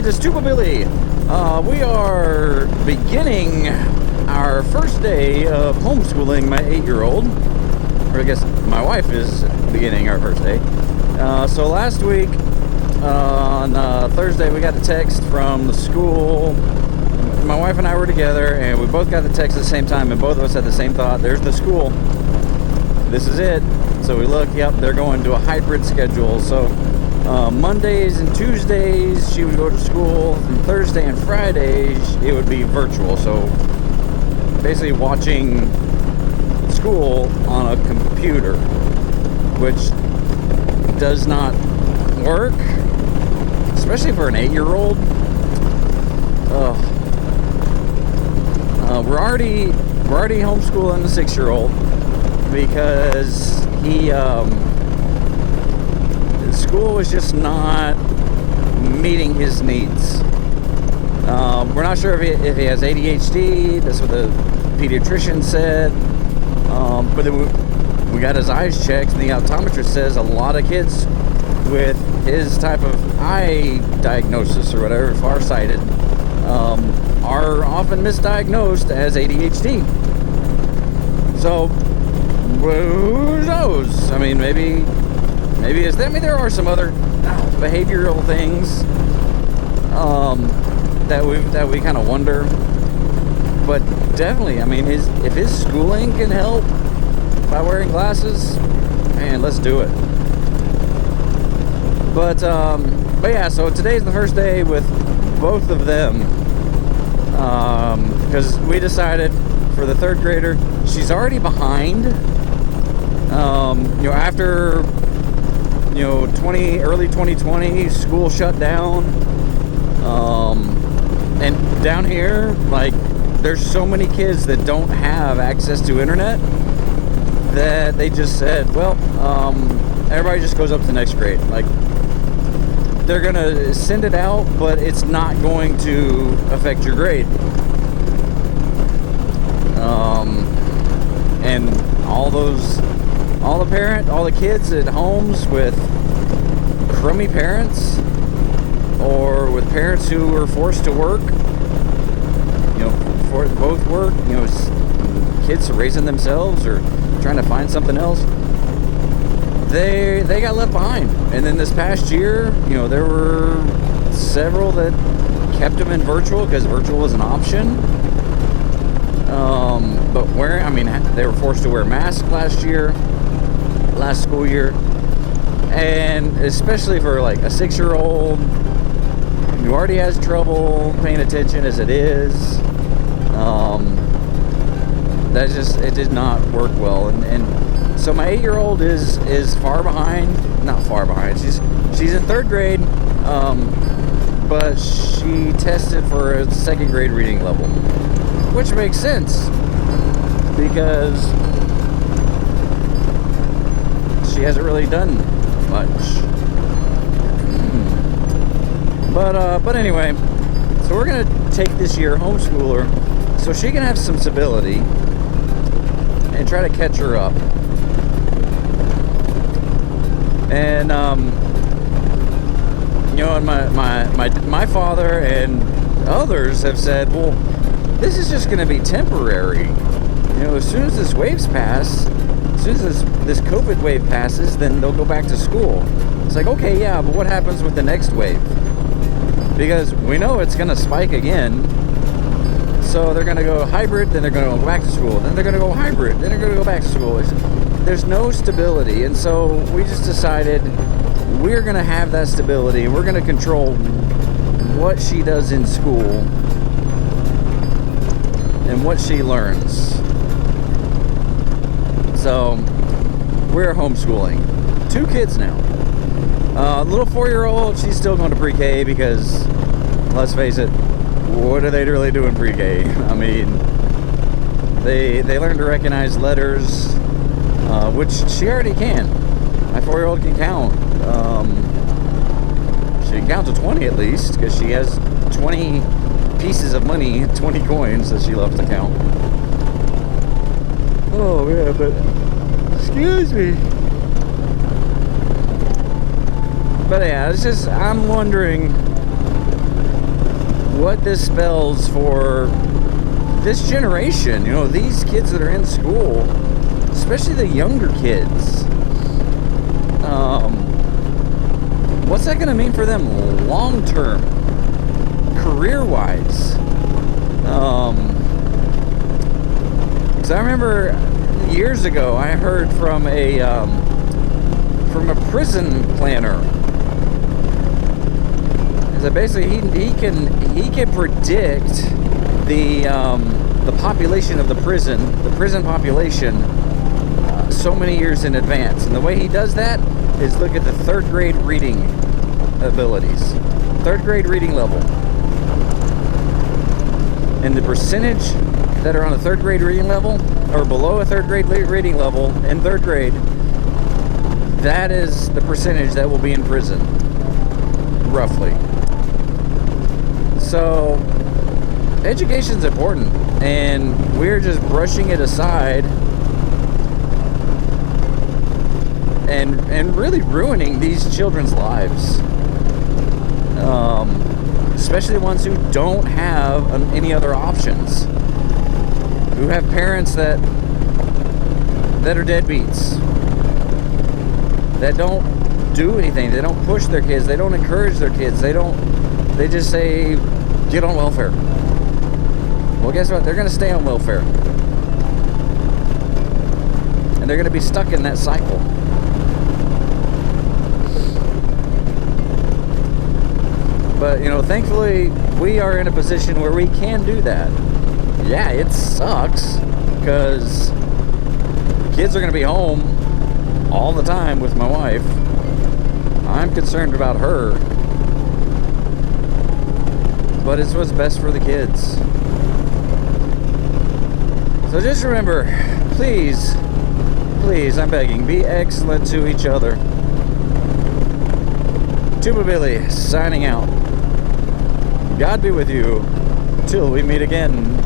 Hey, this is Tuba Billy. We are beginning our first day of homeschooling my 8-year-old. Or I guess my wife is beginning our first day. So last week, on Thursday, we got a text from the school. My wife and I were together, and we both got the text at the same time, and both of us had the same thought. There's the school. This is it. So we look, yep, they're going to a hybrid schedule. So Mondays and Tuesdays she would go to school, and Thursday and Fridays it would be virtual. So basically watching school on a computer, which does not work, especially for an 8-year-old. We're already homeschooling the 6-year-old because school was just not meeting his needs. We're not sure if he has ADHD. That's what the pediatrician said. But then we got his eyes checked, and the optometrist says a lot of kids with his type of eye diagnosis or whatever, farsighted, are often misdiagnosed as ADHD. So who knows? I mean, maybe it's that. I mean, there are some other behavioral things that we kind of wonder. But definitely, I mean, if his schooling can help by wearing glasses, man, let's do it. But yeah, so today's the first day with both of them, because we decided for the 3rd grader, she's already behind. After early 2020, school shut down, and down here, like, there's so many kids that don't have access to internet that they just said, well, everybody just goes up to next grade. Like, they're gonna send it out, but it's not going to affect your grade. And all the kids at homes with crummy parents, or with parents who were forced to work, both work, kids raising themselves or trying to find something else, they got left behind. And then this past year, there were several that kept them in virtual because virtual was an option. But they were forced to wear masks last school year, and especially for like a 6-year-old who already has trouble paying attention as it is, it did not work well. And so my 8-year-old is far behind. Not far behind. She's in 3rd grade, but she tested for a 2nd grade reading level, which makes sense because she hasn't really done much. But anyway, so we're gonna take this year, homeschool her, so she can have some stability and try to catch her up. And and my father and others have said, well, this is just going to be temporary. As soon as this wave's pass, as soon as this COVID wave passes, then they'll go back to school. It's like, okay, yeah, but what happens with the next wave? Because we know it's going to spike again. So they're going to go hybrid, then they're going to go back to school, then they're going to go hybrid, then they're going to go back to school. There's no stability. And so we just decided we're going to have that stability. We're going to control what she does in school and what she learns. So we're homeschooling 2 kids now. Little 4-year-old, she's still going to pre-K because, let's face it, what do they really do in pre-K? I mean, they learn to recognize letters, which she already can. My 4-year-old can count. She can count to 20 at least, because she has 20 pieces of money, 20 coins that she loves to count. Oh yeah, but excuse me. But yeah, it's just, I'm wondering what this spells for this generation. You know, these kids that are in school, especially the younger kids. What's that going to mean for them long term, career wise? Because I remember years ago I heard from a prison planner that basically he can predict the population of the prison population so many years in advance. And the way he does that is look at the third grade reading abilities, third grade reading level, and the percentage that are on a third grade reading level or below a third grade reading level in third grade, that is the percentage that will be in prison, roughly. So education's important, and we're just brushing it aside and really ruining these children's lives, especially the ones who don't have any other options, who have parents that are deadbeats, that don't do anything, they don't push their kids, they don't encourage their kids, they just say, get on welfare. Well, guess what? They're going to stay on welfare. And they're going to be stuck in that cycle. But, you know, thankfully, we are in a position where we can do that. Yeah, it sucks, because kids are going to be home all the time with my wife. I'm concerned about her. But it's what's best for the kids. So just remember, please, I'm begging, be excellent to each other. Tuba Billy, signing out. God be with you till we meet again.